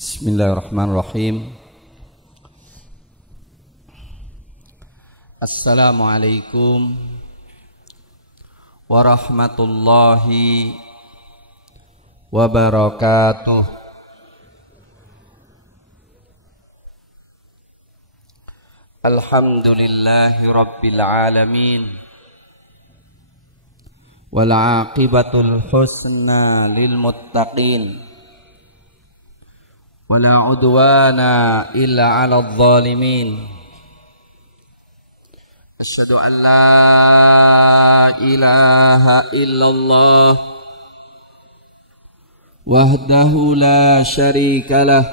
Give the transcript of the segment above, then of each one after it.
Bismillahirrahmanirrahim. Assalamualaikum warahmatullahi wabarakatuh. Alhamdulillahi rabbil alamin. Wal aqibatul husna lil muttaqin. Wala udwana illa 'alal zalimin. Asyhadu an la ilaha illallah wahdahu la syarika lah,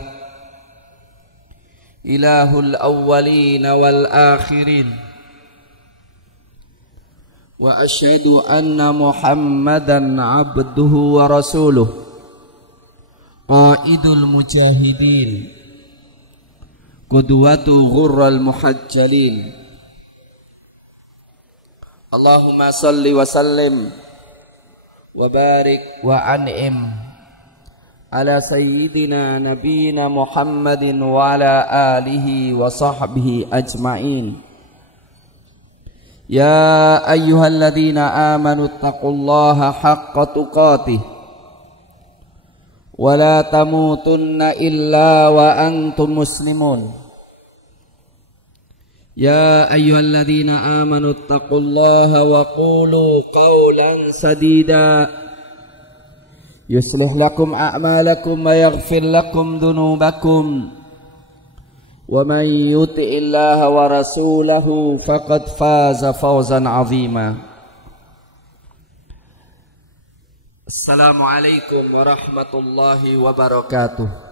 ilahul awwalin wal akhirin. Wa asyhadu anna Muhammadan 'abduhu wa rasuluh, qaidul mujahidin, qudwatu ghurral muhajjalin. Allahumma salli wa sallim wa barik wa an'im ala sayyidina nabiyina Muhammadin wa ala alihi wa sahbihi ajma'in. Ya ayyuhalladzina amanu taqullaha haqqa tuqatih wa la tamutunna illa wa antum muslimun. Ya ayyuhalladzina amanu taqullaha wa qulu qawlan sadida yuslih lakum a'malakum wa yaghfir lakum dhunubakum wa man yuti'illaha wa rasulahu faqad faza fawzan 'azima. Assalamualaikum warahmatullahi wabarakatuh.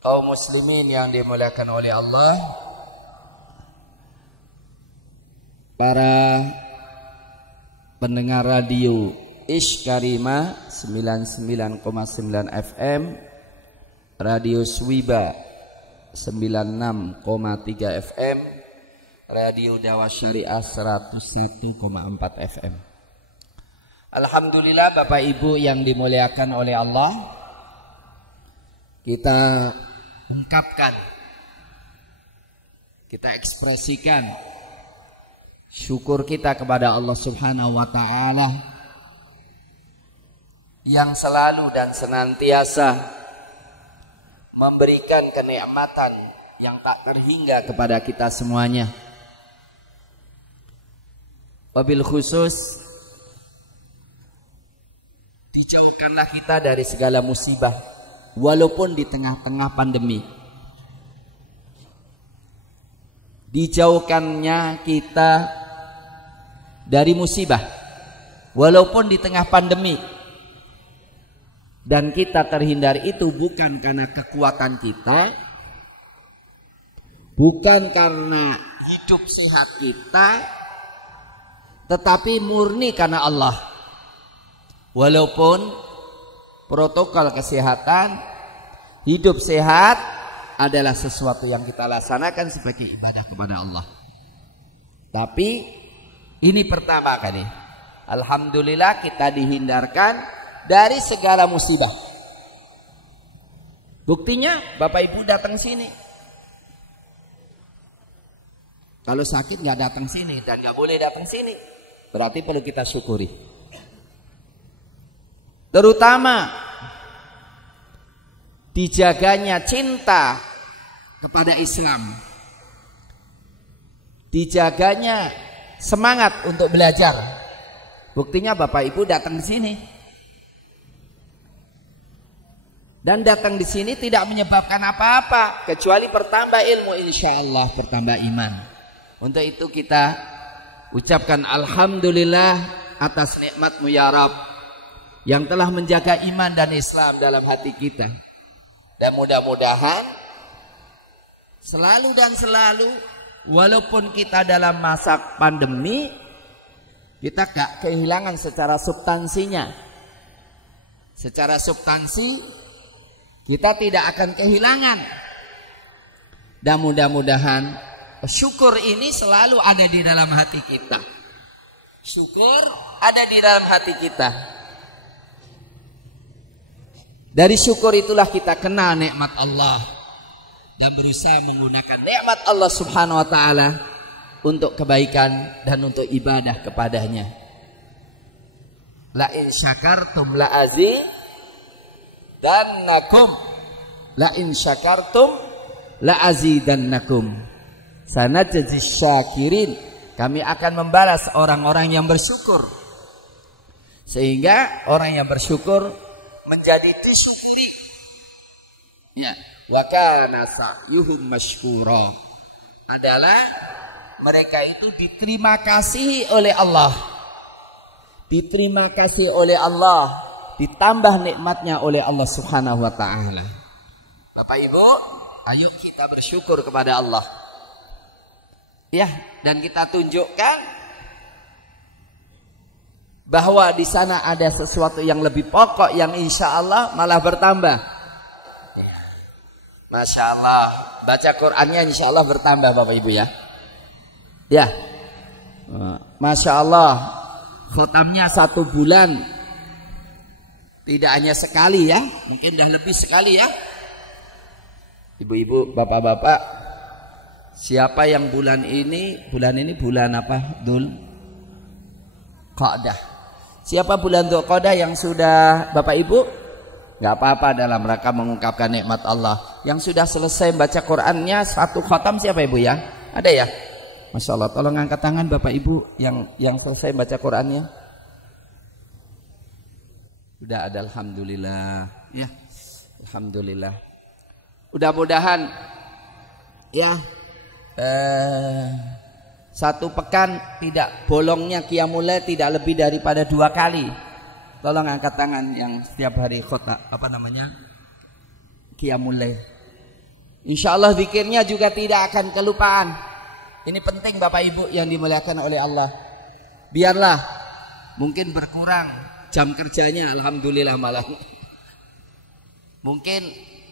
Kaum muslimin yang dimuliakan oleh Allah, para pendengar radio Ish Karima 99,9 FM, Radio Swiba 96,3 FM, Radio Dakwah Syariah 101,4 FM. Alhamdulillah Bapak Ibu yang dimuliakan oleh Allah, kita ungkapkan, kita ekspresikan syukur kita kepada Allah Subhanahu wa Ta'ala yang selalu dan senantiasa memberikan kenikmatan yang tak terhingga kepada kita semuanya. Wabil khusus, dijauhkanlah kita dari segala musibah walaupun di tengah-tengah pandemi. Dijauhkannya kita dari musibah walaupun di tengah pandemi, dan kita terhindar itu bukan karena kekuatan kita, bukan karena hidup sehat kita, tetapi murni karena Allah. Walaupun protokol kesehatan, hidup sehat adalah sesuatu yang kita laksanakan sebagai ibadah kepada Allah. Tapi ini pertama kali, alhamdulillah kita dihindarkan dari segala musibah. Buktinya Bapak Ibu datang sini. Kalau sakit nggak datang sini dan nggak boleh datang sini, berarti perlu kita syukuri. Terutama dijaganya cinta kepada Islam, dijaganya semangat untuk belajar. Buktinya Bapak Ibu datang di sini, dan datang di sini tidak menyebabkan apa-apa kecuali bertambah ilmu, insyaallah bertambah iman. Untuk itu kita ucapkan alhamdulillah atas nikmat-Mu ya Rabb yang telah menjaga iman dan Islam dalam hati kita. Dan mudah-mudahan selalu dan selalu, walaupun kita dalam masa pandemi, kita gak kehilangan secara substansinya. Secara substansi kita tidak akan kehilangan. Dan mudah-mudahan syukur ini selalu ada di dalam hati kita. Syukur ada di dalam hati kita. Dari syukur itulah kita kenal nikmat Allah dan berusaha menggunakan nikmat Allah Subhanahu wa taala untuk kebaikan dan untuk ibadah kepadanya. La in syakartum la azidannakum. La in syakartum la azidannakum. Sanajzis syakirin. Kami akan membalas orang-orang yang bersyukur. Sehingga orang yang bersyukur menjadi disyukuri. Ya, wa kana sa'yuhum mashkura. Adalah mereka itu diterima kasih oleh Allah. Diterima kasih oleh Allah, ditambah nikmatnya oleh Allah Subhanahu wa taala. Bapak Ibu, ayo kita bersyukur kepada Allah. Ya, dan kita tunjukkan bahwa di sana ada sesuatu yang lebih pokok yang insya Allah malah bertambah. Masya Allah, baca Qurannya insya Allah bertambah Bapak Ibu ya. Ya, Masya Allah, khotamnya 1 bulan. Tidak hanya sekali ya, mungkin dah lebih sekali ya. Ibu-ibu, bapak-bapak, siapa yang bulan ini bulan apa? Qa'dah. Siapa bulan Dzulqa'dah yang sudah Bapak Ibu? Gak apa-apa dalam rangka mengungkapkan nikmat Allah. Yang sudah selesai baca Qur'annya 1 khatam siapa Ibu ya? Ada ya? Masya Allah, tolong angkat tangan Bapak Ibu yang selesai baca Qur'annya. Sudah ada, alhamdulillah. Ya, alhamdulillah. Mudah-mudahan ya 1 pekan tidak bolongnya qiyamul lail tidak lebih daripada 2 kali. Tolong angkat tangan yang setiap hari khotbah qiyamul lail. Insyaallah zikirnya juga tidak akan kelupaan. Ini penting Bapak Ibu yang dimuliakan oleh Allah. Biarlah mungkin berkurang jam kerjanya, alhamdulillah malah. Mungkin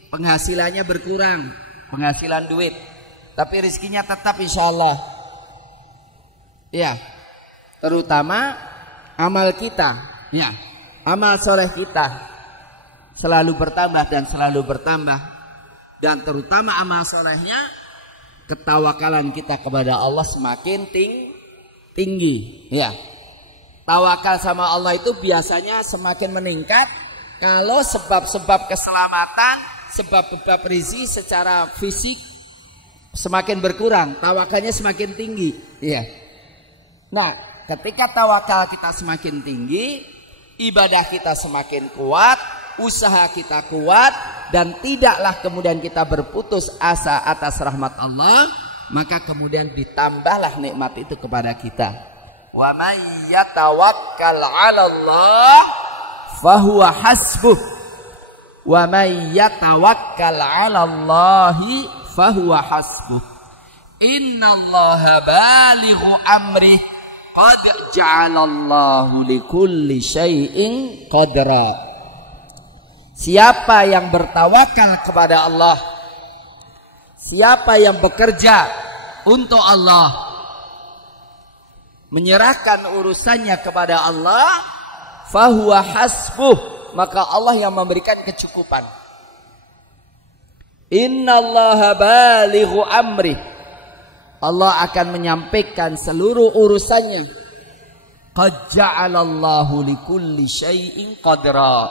penghasilannya berkurang, penghasilan duit, tapi rezekinya tetap insyaallah. Ya, terutama amal kita, ya, amal soleh kita selalu bertambah dan selalu bertambah, dan terutama amal solehnya, ketawakalan kita kepada Allah semakin tinggi. Ya, tawakal sama Allah itu biasanya semakin meningkat kalau sebab-sebab keselamatan, sebab-sebab rezeki secara fisik semakin berkurang, tawakalnya semakin tinggi. Ya. Nah, ketika tawakal kita semakin tinggi, ibadah kita semakin kuat, usaha kita kuat, dan tidaklah kemudian kita berputus asa atas rahmat Allah, maka kemudian ditambahlah nikmat itu kepada kita. Wa may yatawakkal 'ala Allah fahuwa hasbuh. Wa may yatawakkal 'ala Allahi fahuwa hasbuh. Innallaha balighu amrih. Qad ja'alallahu likulli syai'in qadra. Siapa yang bertawakal kepada Allah, siapa yang bekerja untuk Allah, menyerahkan urusannya kepada Allah, fahuwa hasbuh, maka Allah yang memberikan kecukupan. Innallaha balighu amrih. Allah akan menyampaikan seluruh urusannya. Qad ja'alallahu likulli syai'in qadra.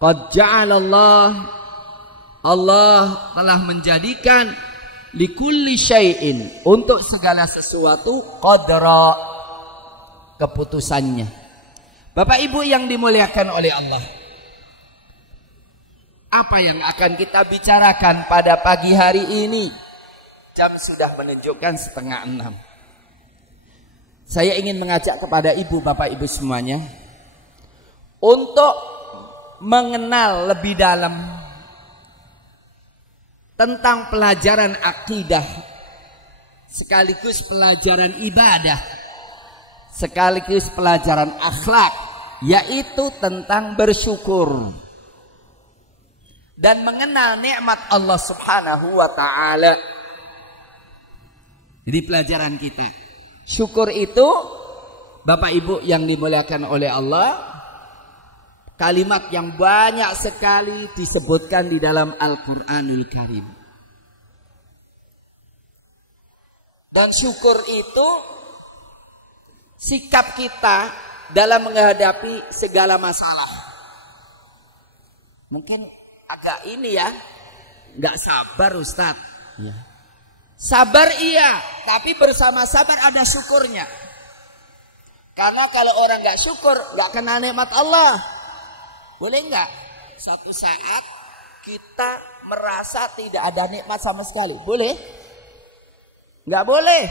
Qad ja'alallah, Allah telah menjadikan likulli syai'in, untuk segala sesuatu, qadra, keputusannya. Bapak Ibu yang dimuliakan oleh Allah, apa yang akan kita bicarakan pada pagi hari ini? Jam sudah menunjukkan 5:30. Saya ingin mengajak kepada ibu, bapak, ibu semuanya untuk mengenal lebih dalam tentang pelajaran akidah, sekaligus pelajaran ibadah, sekaligus pelajaran akhlak, yaitu tentang bersyukur dan mengenal nikmat Allah Subhanahu wa taala. Jadi pelajaran kita, syukur itu Bapak Ibu yang dimuliakan oleh Allah kalimat yang banyak sekali disebutkan di dalam Al-Qur'anul Karim. Dan syukur itu sikap kita dalam menghadapi segala masalah. Mungkin agak ini ya, nggak sabar Ustadz. Ya. Sabar iya, tapi bersama sabar ada syukurnya. Karena kalau orang nggak syukur, nggak kena nikmat Allah. Boleh nggak? Satu saat kita merasa tidak ada nikmat sama sekali. Boleh? Nggak boleh.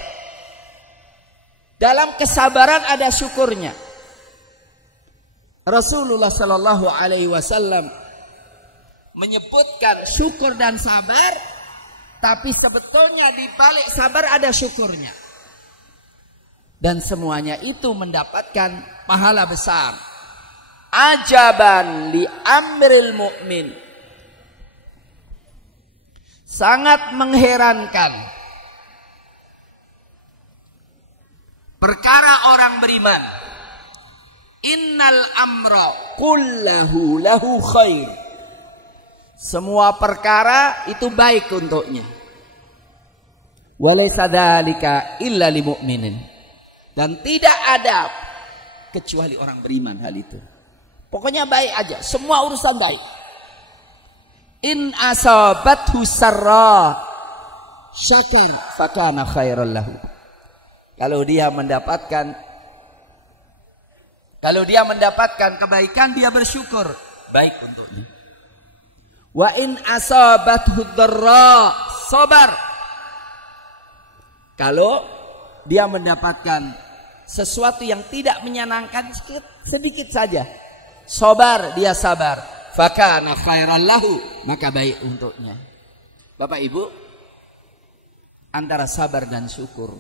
Dalam kesabaran ada syukurnya. Rasulullah Shallallahu Alaihi Wasallam menyebutkan syukur dan sabar, tapi sebetulnya di balik sabar ada syukurnya. Dan semuanya itu mendapatkan pahala besar. Ajaban li amril mu'min. Sangat mengherankan perkara orang beriman. Innal amra kullahu lahu khair. Semua perkara itu baik untuknya. Walaysa dzalika illa lil mu'minin. Dan tidak ada kecuali orang beriman hal itu. Pokoknya baik aja, semua urusan baik. In asabathu sarra syakar fakana khairal lahu. Kalau dia mendapatkan kebaikan, dia bersyukur, baik untuknya. Wa in asabathu dharra sabar. Kalau dia mendapatkan sesuatu yang tidak menyenangkan sedikit saja, sabar, dia sabar, fakana khairal lahu, maka baik untuknya. Bapak Ibu, antara sabar dan syukur,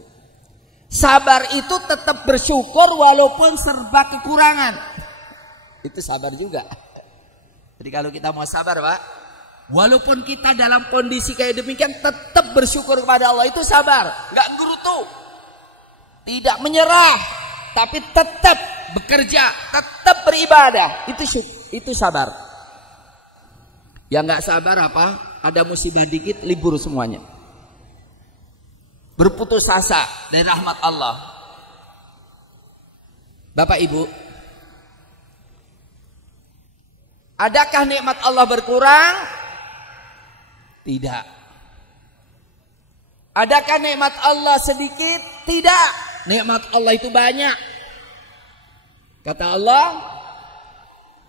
sabar itu tetap bersyukur walaupun serba kekurangan. Itu sabar juga. Jadi kalau kita mau sabar Pak, walaupun kita dalam kondisi kayak demikian, tetap bersyukur kepada Allah, itu sabar. Nggak gerutu, tidak menyerah, tapi tetap bekerja, tetap beribadah. Itu sabar. Yang nggak sabar apa? Ada musibah dikit, libur semuanya. Berputus asa dari rahmat Allah. Bapak Ibu, adakah nikmat Allah berkurang? Tidak. Adakah nikmat Allah sedikit? Tidak. Nikmat Allah itu banyak. Kata Allah,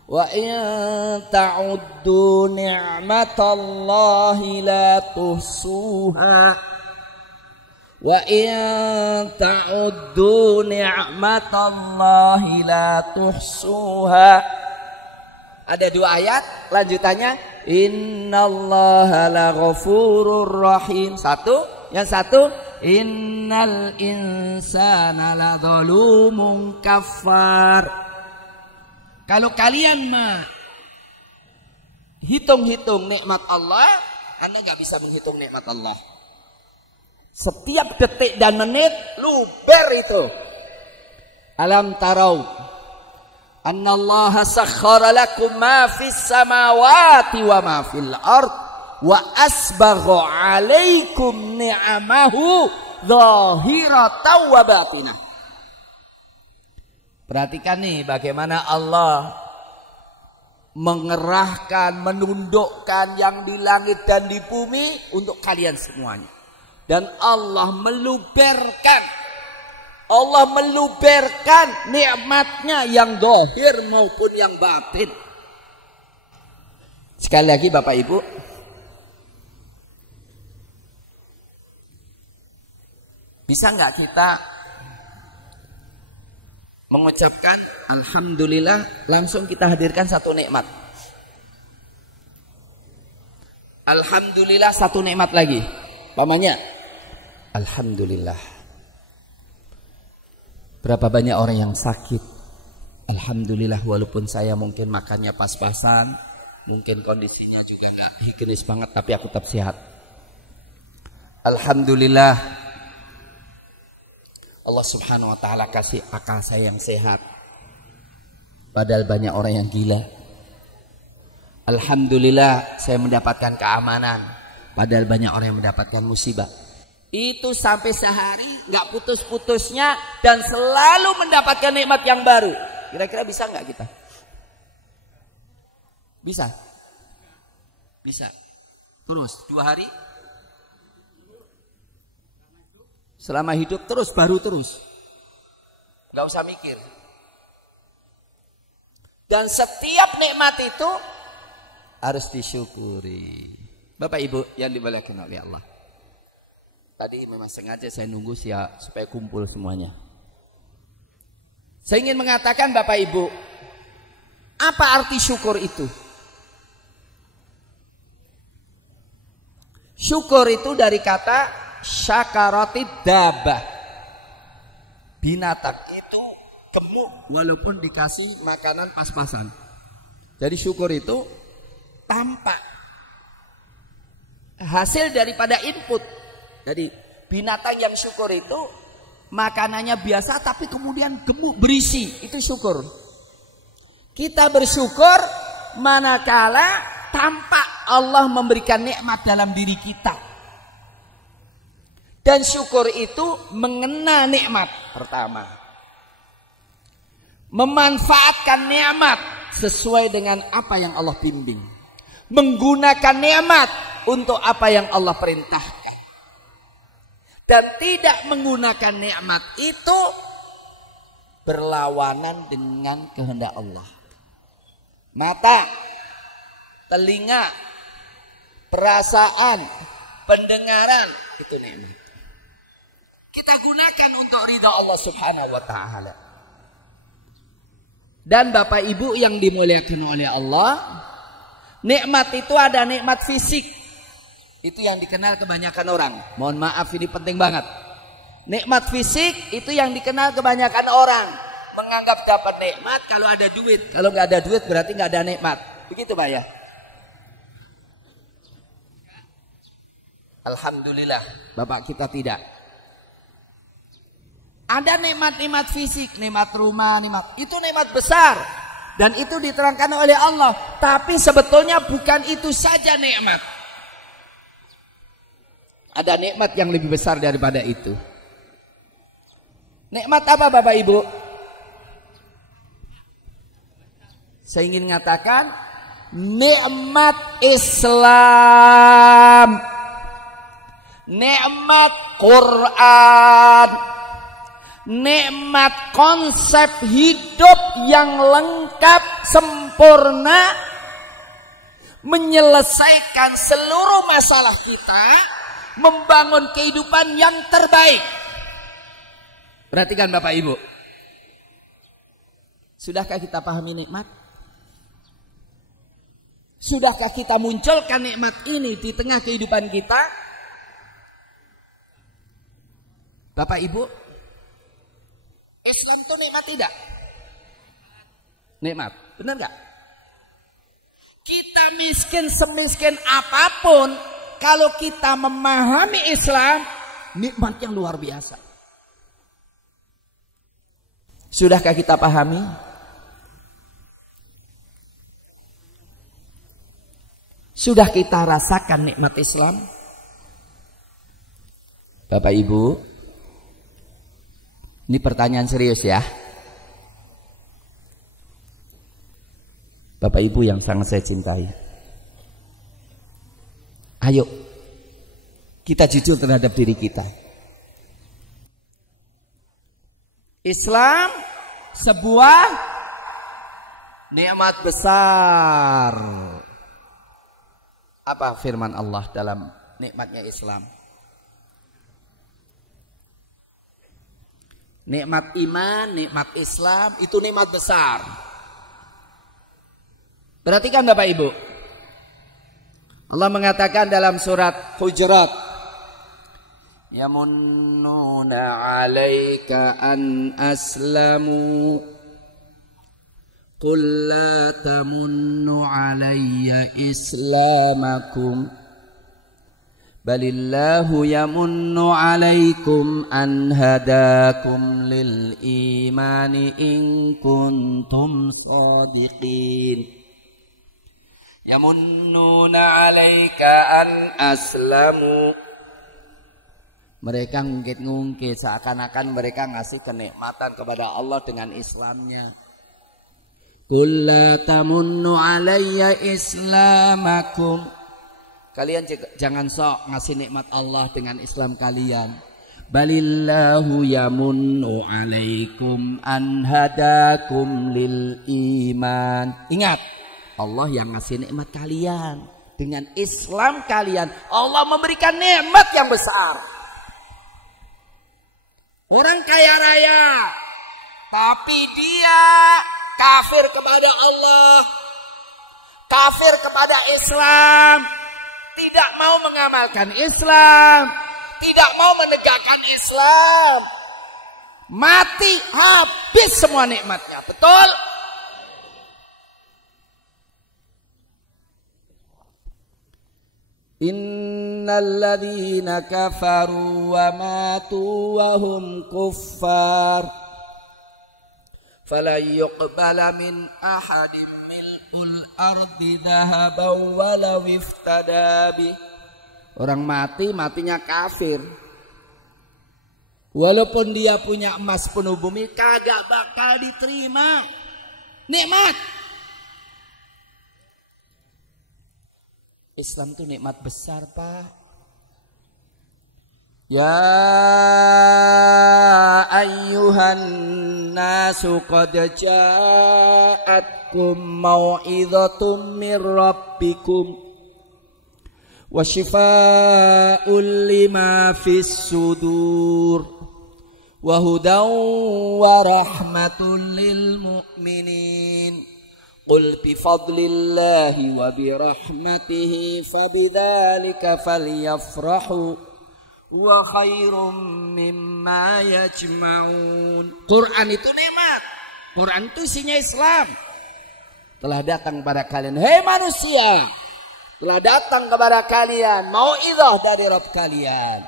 wa in ta'uddu ni'matallahi la tuhsuha. Wa in ta'uddu ni'matallahi la tuhsuha. Ada dua ayat lanjutannya, innallaha laghafurur rahim. Yang satu innal insana ladzalumun kafar. Kalau kalian hitung-hitung nikmat Allah, Anda nggak bisa menghitung nikmat Allah. Setiap detik dan menit luber itu. Alam tarau annallaha sakhkhara lakum ma fis samawati wa ma fil ard wa asbagha 'alaikum ni'amahu zahiratan wa batinah. Perhatikan nih bagaimana Allah mengerahkan, menundukkan yang di langit dan di bumi untuk kalian semuanya. Dan Allah meluberkan nikmatnya yang zahir maupun yang batin. Sekali lagi Bapak Ibu, bisa nggak kita mengucapkan alhamdulillah, langsung kita hadirkan satu nikmat. Alhamdulillah, satu nikmat lagi. Pamannya, alhamdulillah. Berapa banyak orang yang sakit, alhamdulillah, walaupun saya mungkin makannya pas-pasan, mungkin kondisinya juga nggak higienis banget, tapi aku tetap sehat. Alhamdulillah, Allah subhanahu wa ta'ala kasih akal saya yang sehat. Padahal banyak orang yang gila. Alhamdulillah saya mendapatkan keamanan. Padahal banyak orang yang mendapatkan musibah. Itu sampai sehari nggak putus-putusnya dan selalu mendapatkan nikmat yang baru. Kira-kira bisa nggak kita? Bisa? Bisa. Terus 2 hari? Selama hidup terus, baru terus. Nggak usah mikir. Dan setiap nikmat itu harus disyukuri. Bapak Ibu yang dimuliakan oleh Allah. Tadi memang sengaja saya nunggu supaya kumpul semuanya. Saya ingin mengatakan Bapak Ibu, apa arti syukur itu? Syukur itu dari kata syakarotid dabah. Binatang itu gemuk walaupun dikasih makanan pas-pasan. Jadi syukur itu tampak hasil daripada input. Jadi binatang yang syukur itu makanannya biasa tapi kemudian gemuk berisi, itu syukur. Kita bersyukur manakala tampak Allah memberikan nikmat dalam diri kita. Dan syukur itu mengena nikmat pertama. Memanfaatkan nikmat sesuai dengan apa yang Allah bimbing. Menggunakan nikmat untuk apa yang Allah perintahkan. Dan tidak menggunakan nikmat itu berlawanan dengan kehendak Allah. Mata, telinga, perasaan, pendengaran, itu nikmat. Kita gunakan untuk ridha Allah Subhanahu wa taala. Dan Bapak Ibu yang dimuliakan oleh Allah, nikmat itu ada nikmat fisik. Itu yang dikenal kebanyakan orang. Mohon maaf, ini penting banget. Nikmat fisik itu yang dikenal kebanyakan orang. Menganggap dapat nikmat kalau ada duit. Kalau nggak ada duit berarti nggak ada nikmat. Begitu Pak ya? Alhamdulillah, Bapak kita tidak. Ada nikmat-nikmat fisik, nikmat rumah, itu nikmat besar. Dan itu diterangkan oleh Allah. Tapi sebetulnya bukan itu saja nikmat. Ada nikmat yang lebih besar daripada itu. Nikmat apa Bapak Ibu? Saya ingin mengatakan nikmat Islam. Nikmat Quran. Nikmat konsep hidup yang lengkap, sempurna, menyelesaikan seluruh masalah kita, membangun kehidupan yang terbaik. Perhatikan Bapak Ibu. Sudahkah kita pahami nikmat? Sudahkah kita munculkan nikmat ini di tengah kehidupan kita? Bapak Ibu, Islam itu nikmat tidak? Nikmat, benar nggak? Kita miskin semiskin apapun, kalau kita memahami Islam, nikmat yang luar biasa. Sudahkah kita pahami? Sudah kita rasakan nikmat Islam? Bapak Ibu, ini pertanyaan serius ya. Bapak Ibu yang sangat saya cintai. Ayo, kita jujur terhadap diri kita. Islam sebuah nikmat besar. Apa firman Allah dalam nikmatnya Islam? Nikmat iman, nikmat Islam itu nikmat besar. Perhatikan Bapak Ibu. Allah mengatakan dalam surat Hujurat, yamunnuna 'alaika an aslamu qul la tamunnu 'alayya islamakum balillahu yamunnu 'alaikum an hadakum lil imani in kuntum shadiqin. Yamunnuna 'alaika an aslamu. Mereka ngungkit-ngungkit seakan-akan mereka ngasih kenikmatan kepada Allah dengan Islamnya. Qul la tamunnu 'alayya islamakum. Kalian jangan sok ngasih nikmat Allah dengan Islam kalian. Balillahu yamunnu 'alaikum an hadakum lil iman. Ingat, Allah yang ngasih nikmat kalian dengan Islam kalian. Allah memberikan nikmat yang besar. Orang kaya raya, tapi dia kafir kepada Allah, kafir kepada Islam, tidak mau mengamalkan Islam, tidak mau menegakkan Islam, mati habis semua nikmatnya. Betul? Innal ladzina kafaru wa matu wa hum kuffar fala yuqbala min ahadin mil'ul ardi dhahaban walau iftada bi. Orang mati, matinya kafir. Walaupun dia punya emas penuh bumi, kagak bakal diterima nikmat. Islam itu nikmat besar, Pak. Ya ayyuhan nasu qad ja'atkum mau'idhatum mir rabbikum wa shifaa'un lima fis sudur wa hudan wa rahmatun lil mu'minin. Qul bifadlillahi wa birahmatihi fabidzalika falyafrahu wa khairum mimma yajma'un. Quran itu nikmat. Quran itu isinya Islam. Telah datang kepada kalian, hei manusia, telah datang kepada kalian mau'izah dari Rabb kalian.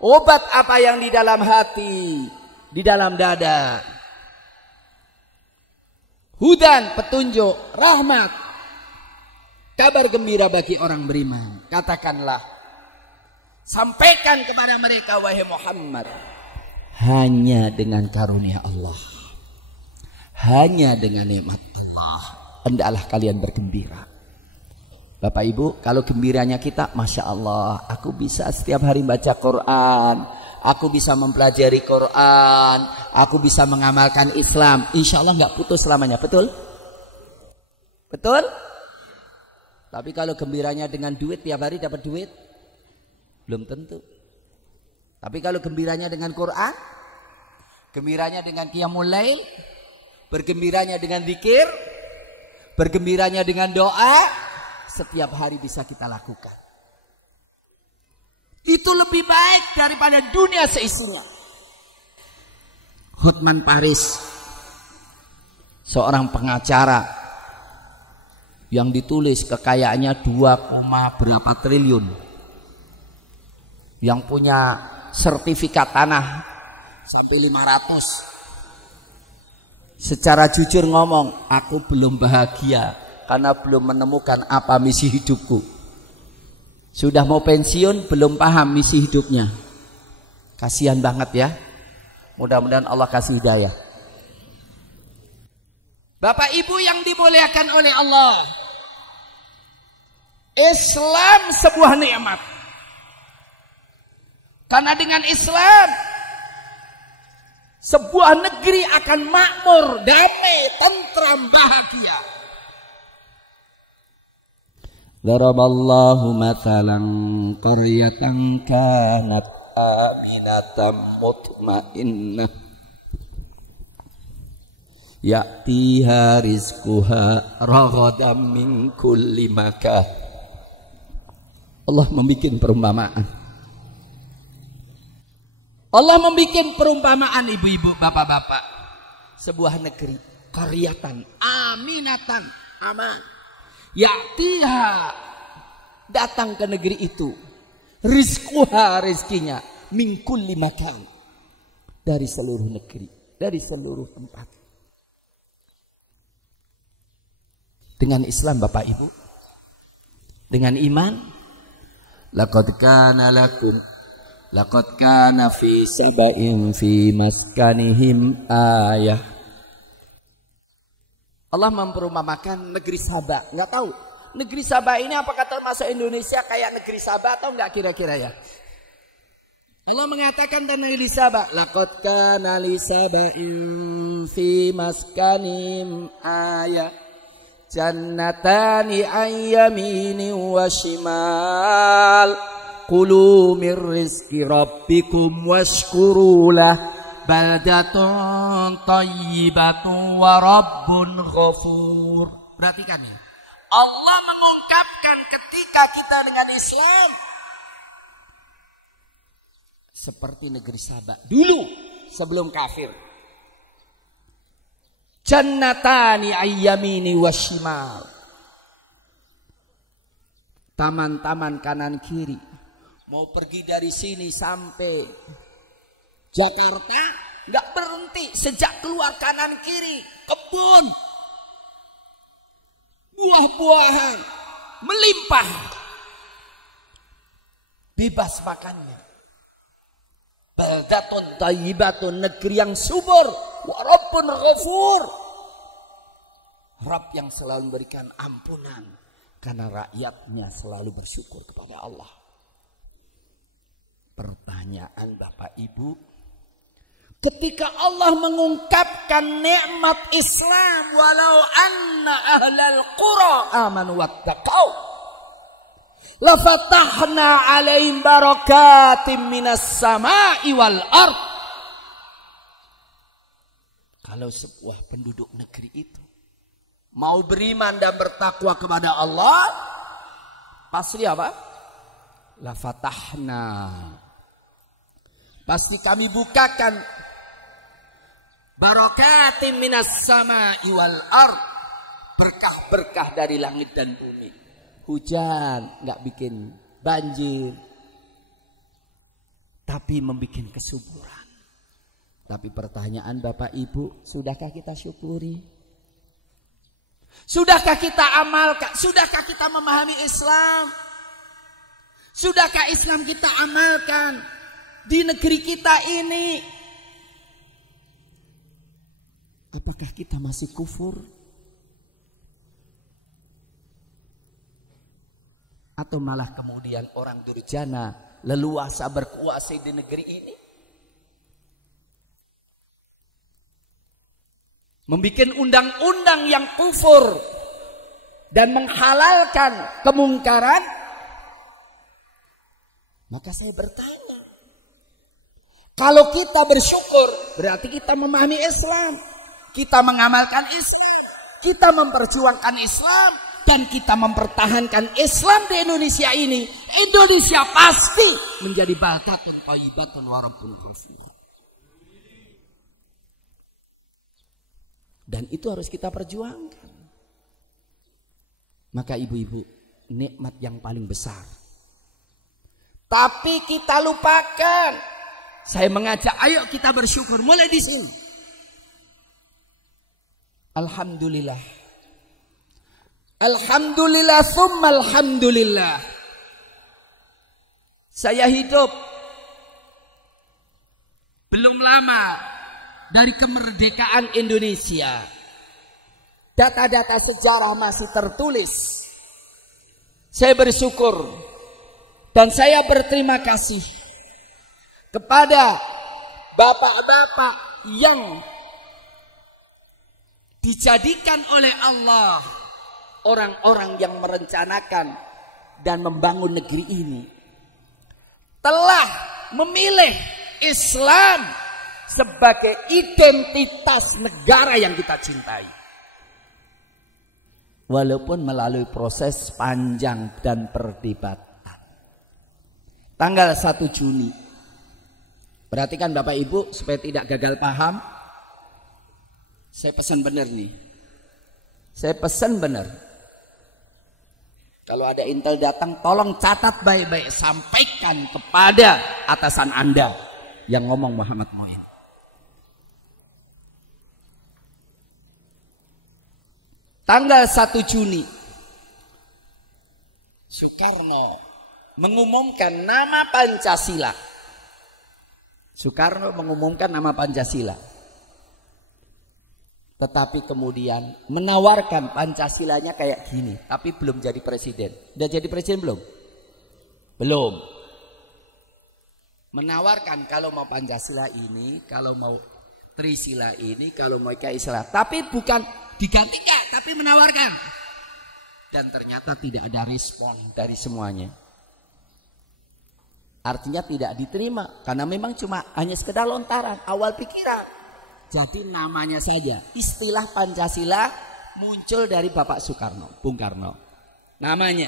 Obat apa yang di dalam hati, di dalam dada. Hudan, petunjuk, rahmat, kabar gembira bagi orang beriman. Katakanlah, sampaikan kepada mereka, wahai Muhammad, hanya dengan karunia Allah, hanya dengan nikmat Allah, hendaklah kalian bergembira. Bapak Ibu, kalau gembiranya kita, Masya Allah, aku bisa setiap hari baca Quran, aku bisa mempelajari Quran, aku bisa mengamalkan Islam. Insya Allah nggak putus selamanya, betul? Betul? Tapi kalau gembiranya dengan duit, tiap hari dapat duit, belum tentu. Tapi kalau gembiranya dengan Quran, gembiranya dengan qiyamul lail, bergembiranya dengan zikir, bergembiranya dengan doa, setiap hari bisa kita lakukan. Itu lebih baik daripada dunia seisinya. Hotman Paris, seorang pengacara yang ditulis kekayaannya 2, berapa triliun, yang punya sertifikat tanah sampai 500. Secara jujur ngomong, aku belum bahagia karena belum menemukan apa misi hidupku. Sudah mau pensiun, belum paham misi hidupnya. Kasihan banget ya. Mudah-mudahan Allah kasih hidayah. Bapak Ibu yang dimuliakan oleh Allah, Islam sebuah nikmat. Karena dengan Islam, sebuah negeri akan makmur, damai, tentram, bahagia. Daraballahu mathalan qaryatan kanat aminatan mutmainnah ya'tiha rizquha raghadan min kulli makan. Allah membikin perumpamaan. Allah membikin perumpamaan, ibu-ibu, bapak-bapak. Sebuah negeri, qaryatan aminatan, aman. Ya'tiha, datang ke negeri itu, rizquha, rizkinya, min kulli makan, dari seluruh negeri, dari seluruh tempat. Dengan Islam, Bapak Ibu, dengan iman. Laqad kana fi saba'in fi maskanihim ayah. Allah memperumpamakan negeri Saba. Nggak tahu negeri Saba ini apakah termasuk Indonesia kayak negeri Saba atau enggak kira-kira ya. Allah mengatakan tentang negeri Saba, laqad kana li saba'in fi maskanihim ayah, jannatani an yaminin wa shimal, kulu min rizqi rabbikum washkuru lah, baldatun thayyibatun wa rabbun ghafur. Perhatikan ini. Allah mengungkapkan ketika kita dengan Islam seperti negeri Saba dulu sebelum kafir. Jannatani ayyamini washimal. Taman-taman kanan kiri. Mau pergi dari sini sampai Jakarta nggak berhenti sejak keluar kanan kiri kebun, buah-buahan melimpah, bebas makannya. Baldatun thayyibatun, negeri yang subur, wa rabbun ghafur, Rabb yang selalu memberikan ampunan karena rakyatnya selalu bersyukur kepada Allah. Pertanyaan Bapak Ibu, ketika Allah mengungkapkan nikmat Islam, walau anna ahlal qura amanu wattaqau la fatahna alaihim barakatim minas sama'i wal ard. Kalau sebuah penduduk negeri itu mau beriman dan bertakwa kepada Allah, pasti apa? La fatahna, pasti kami bukakan barakatim minas sama'i wal ard, berkah-berkah dari langit dan bumi. Hujan nggak bikin banjir, tapi membuat kesuburan. Tapi pertanyaan Bapak Ibu, sudahkah kita syukuri? Sudahkah kita amalkan? Sudahkah kita memahami Islam? Sudahkah Islam kita amalkan di negeri kita ini? Apakah kita masih kufur? Atau malah kemudian orang durjana leluasa berkuasa di negeri ini? Membikin undang-undang yang kufur dan menghalalkan kemungkaran. Maka saya bertanya, kalau kita bersyukur berarti kita memahami Islam, kita mengamalkan Islam, kita memperjuangkan Islam, dan kita mempertahankan Islam di Indonesia ini. Indonesia pasti menjadi baldatun thayyibatun wa rabbun ghafur. Dan itu harus kita perjuangkan. Maka ibu-ibu, nikmat yang paling besar. Tapi kita lupakan. Saya mengajak, ayo kita bersyukur mulai di sini. Alhamdulillah. Alhamdulillah summa alhamdulillah. Saya hidup belum lama dari kemerdekaan Indonesia. Data-data sejarah masih tertulis. Saya bersyukur dan saya berterima kasih kepada bapak-bapak yang dijadikan oleh Allah orang-orang yang merencanakan dan membangun negeri ini, telah memilih Islam sebagai identitas negara yang kita cintai. Walaupun melalui proses panjang dan perdebatan. Tanggal 1 Juni. Perhatikan Bapak Ibu supaya tidak gagal paham. Saya pesan benar nih. Saya pesan benar. Kalau ada intel datang, tolong catat baik-baik, sampaikan kepada atasan Anda yang ngomong Muhammad Muin. Tanggal 1 Juni Soekarno mengumumkan nama Pancasila. Soekarno mengumumkan nama Pancasila. Tetapi kemudian menawarkan Pancasilanya kayak gini. Tapi belum jadi presiden. Udah jadi presiden belum? Belum. Menawarkan kalau mau Pancasila ini, kalau mau Trisila ini, kalau mau Islam. Tapi bukan digantikan, tapi menawarkan. Dan ternyata tidak ada respon dari semuanya. Artinya tidak diterima. Karena memang cuma hanya sekedar lontaran, awal pikiran. Jadi namanya saja. Istilah Pancasila muncul dari Bapak Soekarno, Bung Karno. Namanya.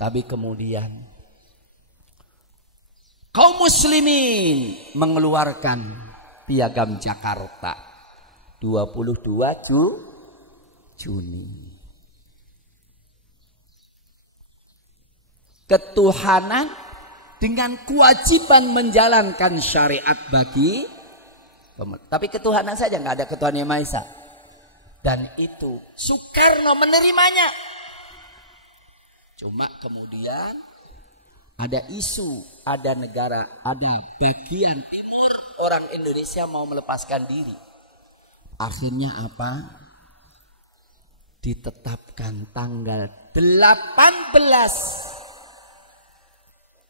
Tapi kemudian kaum muslimin mengeluarkan piagam Jakarta 22 Juni. Ketuhanan dengan kewajiban menjalankan syariat bagi, tapi ketuhanan saja, nggak ada ketuhanan yang Maha Esa. Dan itu Soekarno menerimanya. Cuma kemudian ada isu, ada negara, ada bagian timur orang Indonesia mau melepaskan diri. Akhirnya apa? Ditetapkan tanggal 18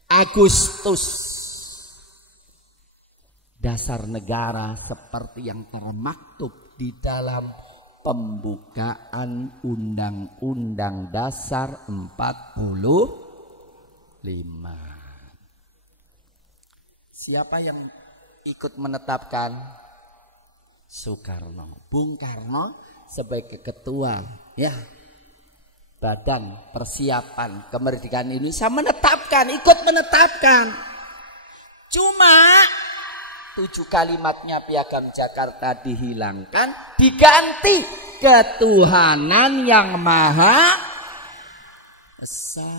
Agustus dasar negara seperti yang termaktub di dalam pembukaan Undang-Undang Dasar 45. Siapa yang ikut menetapkan? Soekarno. Bung Karno sebagai ketua ya Badan Persiapan Kemerdekaan Indonesia menetapkan, ikut menetapkan. Cuma 7 kalimatnya piagam Jakarta dihilangkan, diganti ketuhanan yang Maha Esa.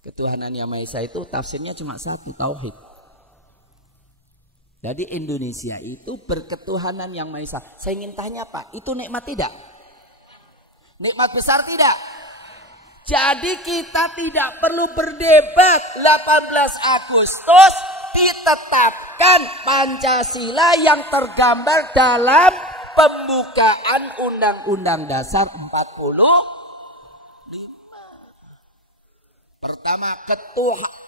Ketuhanan yang Maha Esa itu tafsirnya cuma satu, tauhid. Jadi Indonesia itu berketuhanan yang Maha Esa. Saya ingin tanya Pak, itu nikmat tidak? Nikmat besar tidak? Jadi kita tidak perlu berdebat. 18 Agustus ditetapkan Pancasila yang tergambar dalam pembukaan Undang-Undang Dasar 45. Pertama,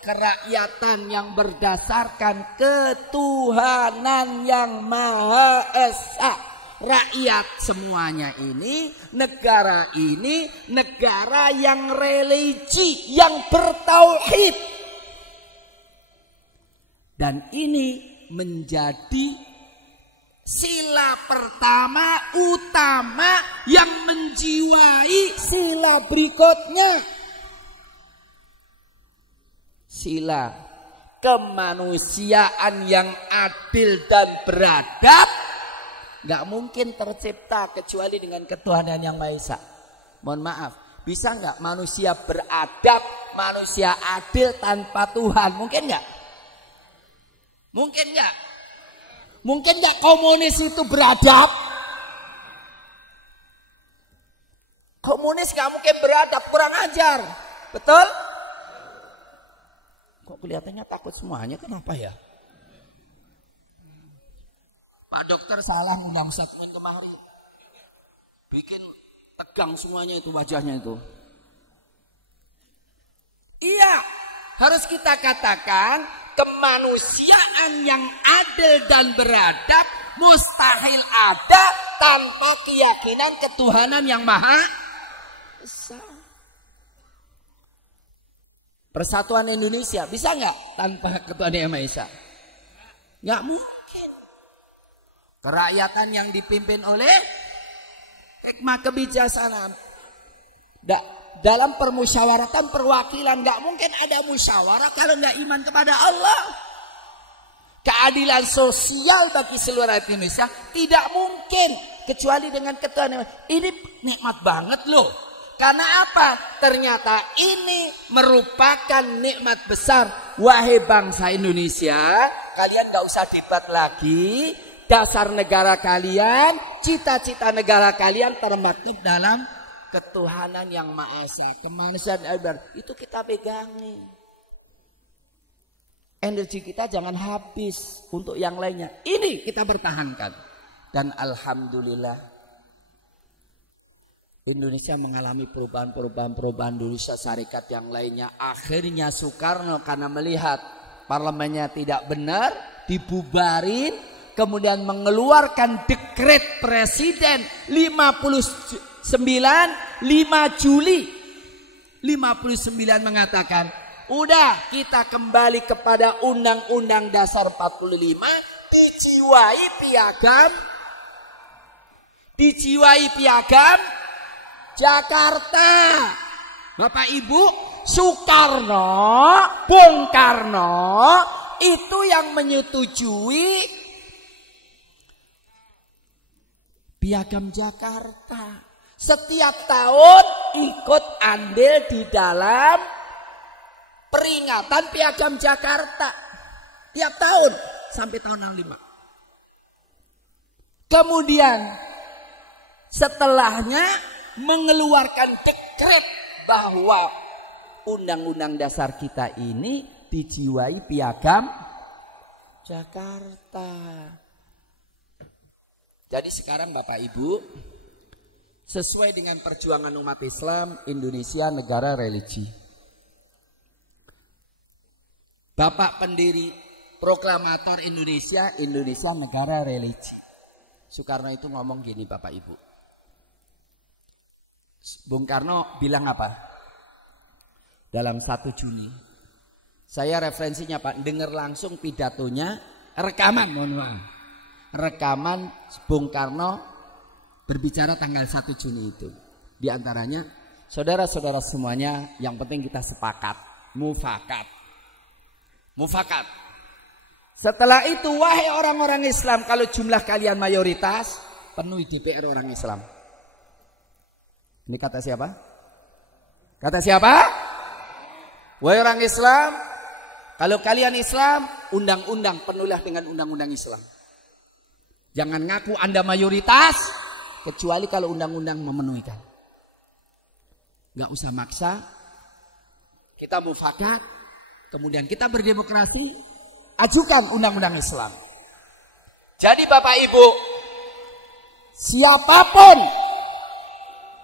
kerakyatan yang berdasarkan ketuhanan yang Maha Esa. Rakyat semuanya ini, negara yang religi, yang bertauhid. Dan ini menjadi sila pertama utama yang menjiwai sila berikutnya. Sila kemanusiaan yang adil dan beradab nggak mungkin tercipta kecuali dengan ketuhanan yang Maha Esa. Mohon maaf, bisa nggak manusia beradab, manusia adil tanpa Tuhan? Mungkin nggak? Mungkin nggak? Mungkin nggak komunis itu beradab? Komunis nggak mungkin beradab, kurang ajar, betul? Kok kelihatannya takut semuanya? Kenapa ya? Pak dokter salah ngundang segmen kemarin. Bikin tegang semuanya itu wajahnya itu. Iya, harus kita katakan kemanusiaan yang adil dan beradab mustahil ada tanpa keyakinan ketuhanan yang Maha Esa. Persatuan Indonesia bisa nggak tanpa ketuhanan yang Maha Esa? Nggak mungkin. Kerakyatan yang dipimpin oleh hikmah kebijaksanaan. Dalam permusyawaratan perwakilan nggak mungkin ada musyawarah kalau nggak iman kepada Allah. Keadilan sosial bagi seluruh rakyat Indonesia tidak mungkin kecuali dengan ketuhanan. Ini nikmat banget loh. Karena apa? Ternyata ini merupakan nikmat besar. Wahai bangsa Indonesia, kalian nggak usah debat lagi. Dasar negara kalian, cita-cita negara kalian termaktub dalam ketuhanan yang Maha Esa, kemanusiaan itu kita pegangi. Energi kita jangan habis untuk yang lainnya. Ini kita bertahankan. Dan alhamdulillah Indonesia mengalami perubahan Indonesia Syarikat yang lainnya. Akhirnya Soekarno karena melihat parlemennya tidak benar, dibubarin, kemudian mengeluarkan dekret presiden 5 Juli 59 mengatakan, udah kita kembali kepada Undang-Undang Dasar 45, dijiwai piagam Jakarta. Bapak Ibu, Soekarno, Bung Karno itu yang menyetujui piagam Jakarta. Setiap tahun ikut andil di dalam peringatan piagam Jakarta. Tiap tahun sampai tahun 65. Kemudian setelahnya mengeluarkan dekret bahwa Undang-Undang Dasar kita ini dijiwai piagam Jakarta. Jadi sekarang Bapak Ibu, sesuai dengan perjuangan umat Islam, Indonesia negara religi. Bapak pendiri proklamator Indonesia, Indonesia negara religi. Soekarno itu ngomong gini Bapak Ibu. Bung Karno bilang apa? Dalam 1 Juni. Saya referensinya Pak, dengar langsung pidatonya, rekaman mohon maaf. Rekaman Bung Karno berbicara tanggal 1 Juni itu. Di antaranya, saudara-saudara semuanya, yang penting kita sepakat, mufakat. Setelah itu, wahai orang-orang Islam, kalau jumlah kalian mayoritas, penuhi DPR orang Islam. Ini kata siapa? Kata siapa? Wahai orang Islam, kalau kalian Islam, undang-undang penuhilah dengan undang-undang Islam. Jangan ngaku Anda mayoritas, kecuali kalau undang-undang memenuhikan. Gak usah maksa, kita mufakat, kemudian kita berdemokrasi, ajukan undang-undang Islam. Jadi Bapak Ibu, siapapun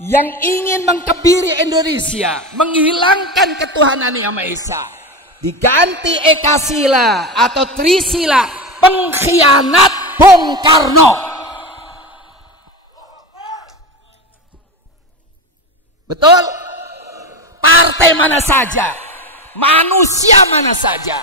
yang ingin mengkebiri Indonesia, menghilangkan ketuhanan yang Maha Esa, diganti Ekasila atau Trisila, pengkhianat Bung Karno. Betul? Partai mana saja, manusia mana saja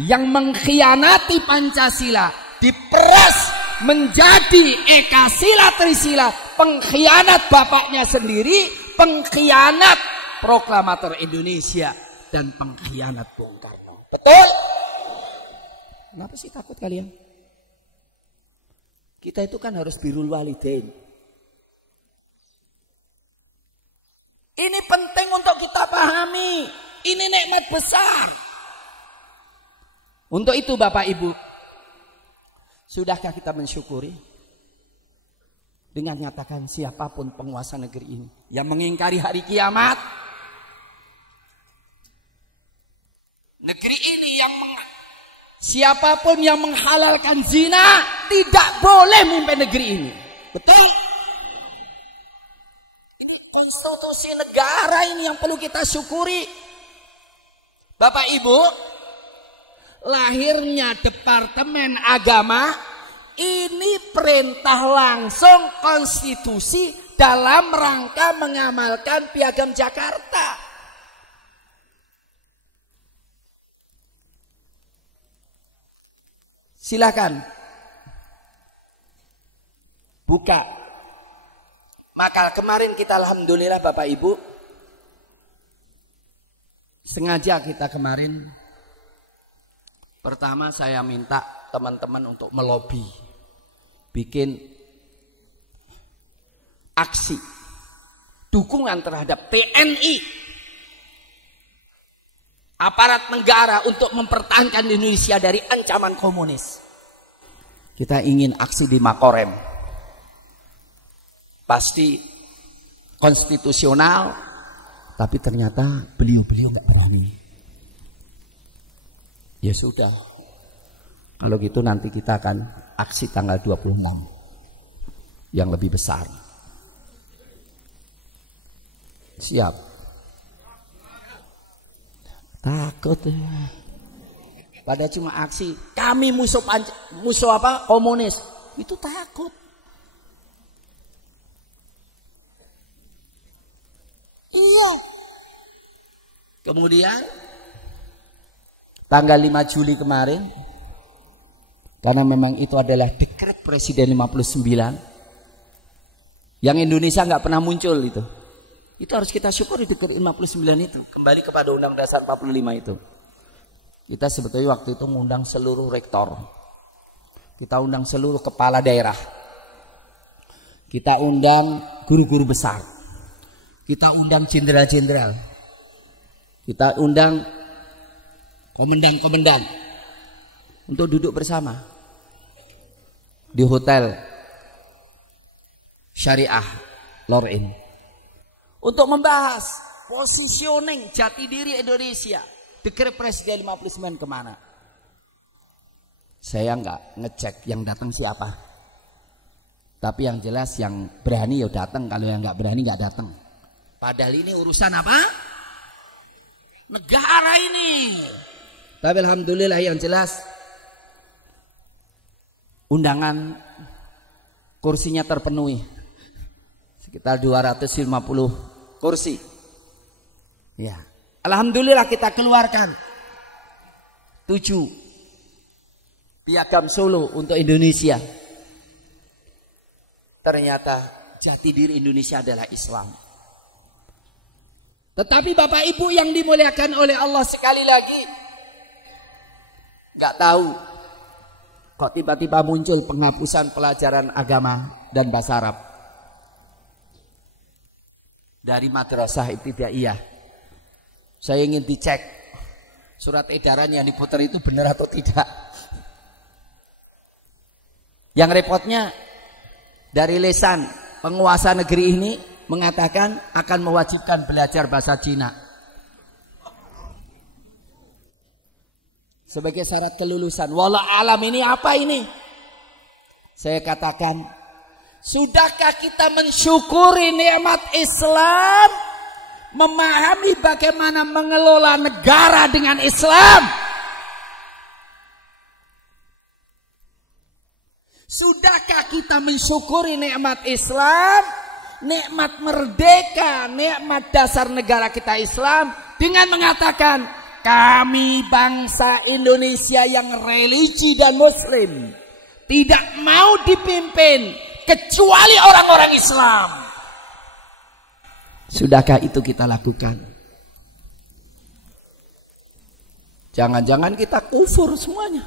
yang mengkhianati Pancasila, diperas menjadi Ekasila Trisila, pengkhianat bapaknya sendiri, pengkhianat proklamator Indonesia, dan pengkhianat Bung Karno. Betul? Kenapa sih takut kalian? Kita itu kan harus birrul walidain. Ini penting untuk kita pahami. Ini nikmat besar. Untuk itu Bapak Ibu, sudahkah kita mensyukuri dengan nyatakan siapapun penguasa negeri ini yang mengingkari hari kiamat, negeri ini yang siapapun yang menghalalkan zina tidak boleh memimpin negeri ini. Betul? Ini konstitusi negara ini yang perlu kita syukuri. Bapak Ibu, lahirnya Departemen Agama ini perintah langsung konstitusi dalam rangka mengamalkan Piagam Jakarta. Silakan buka. Maka kemarin kita alhamdulillah Bapak Ibu, sengaja kita kemarin, pertama saya minta teman-teman untuk melobi, bikin aksi dukungan terhadap TNI, aparat negara, untuk mempertahankan Indonesia dari ancaman komunis. Kita ingin aksi di Makorem. Pasti konstitusional, tapi ternyata beliau-beliau nggak berani. Ya sudah, kalau gitu nanti kita akan aksi tanggal 26 yang lebih besar. Siap? Takut ya. Pada cuma aksi, kami musuh apa? Komunis. Itu takut. Iya. Kemudian tanggal 5 Juli kemarin, karena memang itu adalah dekret Presiden 59 yang Indonesia nggak pernah muncul itu. Itu harus kita syukuri dekret 59 itu. Kembali kepada Undang Dasar 45 itu. Kita sebetulnya waktu itu mengundang seluruh rektor. Kita undang seluruh kepala daerah. Kita undang guru-guru besar. Kita undang jenderal-jenderal. Kita undang komandan-komandan untuk duduk bersama di hotel Syariah Lorraine untuk membahas positioning jati diri Indonesia. Dekret Presiden 59 kemana? Saya nggak ngecek yang datang siapa. Tapi yang jelas yang berani ya datang, kalau yang nggak berani nggak datang. Padahal ini urusan apa? Negara ini. Tapi alhamdulillah yang jelas undangan kursinya terpenuhi. Sekitar 250 kursi. Ya. Alhamdulillah kita keluarkan 7 piagam Solo untuk Indonesia. Ternyata jati diri Indonesia adalah Islam. Tetapi Bapak Ibu yang dimuliakan oleh Allah, sekali lagi nggak tahu kok tiba-tiba muncul penghapusan pelajaran agama dan bahasa Arab dari madrasah ibtidaiyah. Saya ingin dicek surat edaran yang diputar itu benar atau tidak. Yang repotnya dari lisan penguasa negeri ini mengatakan akan mewajibkan belajar bahasa Cina sebagai syarat kelulusan. Wallah alam, ini apa ini? Saya katakan, sudahkah kita mensyukuri nikmat Islam, memahami bagaimana mengelola negara dengan Islam? Sudahkah kita mensyukuri nikmat Islam, nikmat merdeka, nikmat dasar negara kita Islam, dengan mengatakan kami bangsa Indonesia yang religi dan muslim tidak mau dipimpin kecuali orang-orang Islam? Sudahkah itu kita lakukan? Jangan-jangan kita kufur semuanya.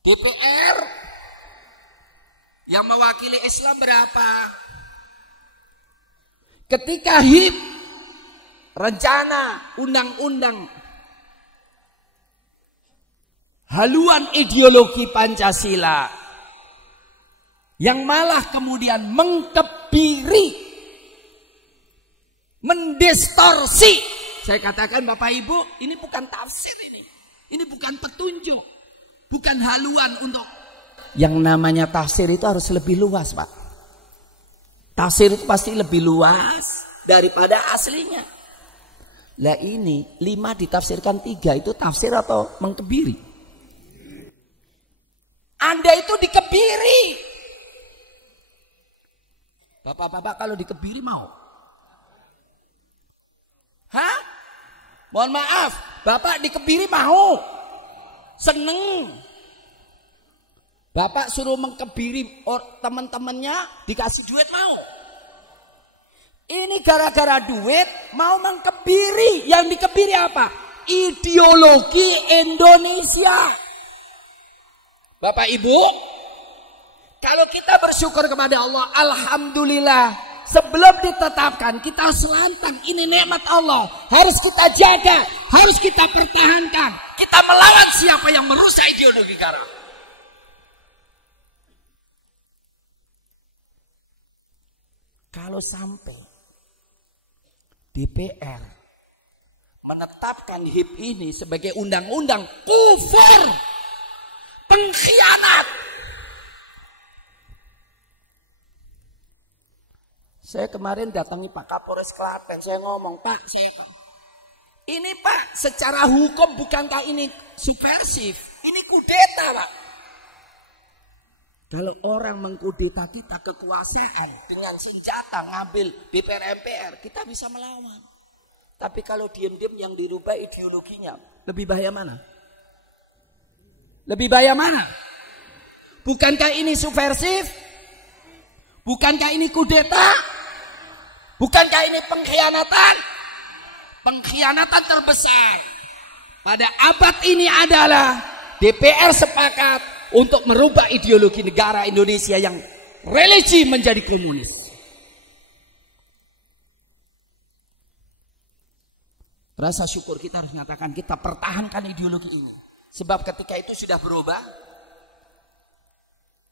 DPR yang mewakili Islam berapa? Ketika HIP, rencana undang-undang haluan ideologi Pancasila, yang malah kemudian mengkebiri, mendistorsi. Saya katakan Bapak Ibu, ini bukan tafsir, ini bukan petunjuk, bukan haluan untuk. Yang namanya tafsir itu harus lebih luas, Pak. Tafsir itu pasti lebih luas daripada aslinya. Lah ini 5 ditafsirkan 3, itu tafsir atau mengkebiri? Anda itu dikebiri. Bapak-bapak kalau dikebiri mau? Hah? Mohon maaf, Bapak dikebiri mau? Seneng? Bapak suruh mengkebiri teman-temannya, dikasih duit mau? Ini gara-gara duit mau mengkebiri. Yang dikebiri apa? Ideologi Indonesia. Bapak Ibu, kalau kita bersyukur kepada Allah, alhamdulillah, sebelum ditetapkan kita selantang, ini nikmat Allah, harus kita jaga, harus kita pertahankan. Kita melawan siapa yang merusak ideologi negara. Kalau sampai DPR menetapkan HIP ini sebagai undang-undang, kufur, pengkhianat. Saya kemarin datangi Pak Kapolres Klaten, saya ngomong, Pak, ini Pak, secara hukum bukankah ini subversif? Ini kudeta, Pak. Kalau orang mengkudeta kita kekuasaan dengan senjata, ngambil DPR MPR, kita bisa melawan. Tapi kalau diam-diam yang dirubah ideologinya, lebih bahaya mana? Lebih bahaya mana? Bukankah ini subversif? Bukankah ini kudeta? Bukankah ini pengkhianatan? Pengkhianatan terbesar pada abad ini adalah DPR sepakat untuk merubah ideologi negara Indonesia yang religi menjadi komunis. Rasa syukur kita harus mengatakan kita pertahankan ideologi ini. Sebab ketika itu sudah berubah,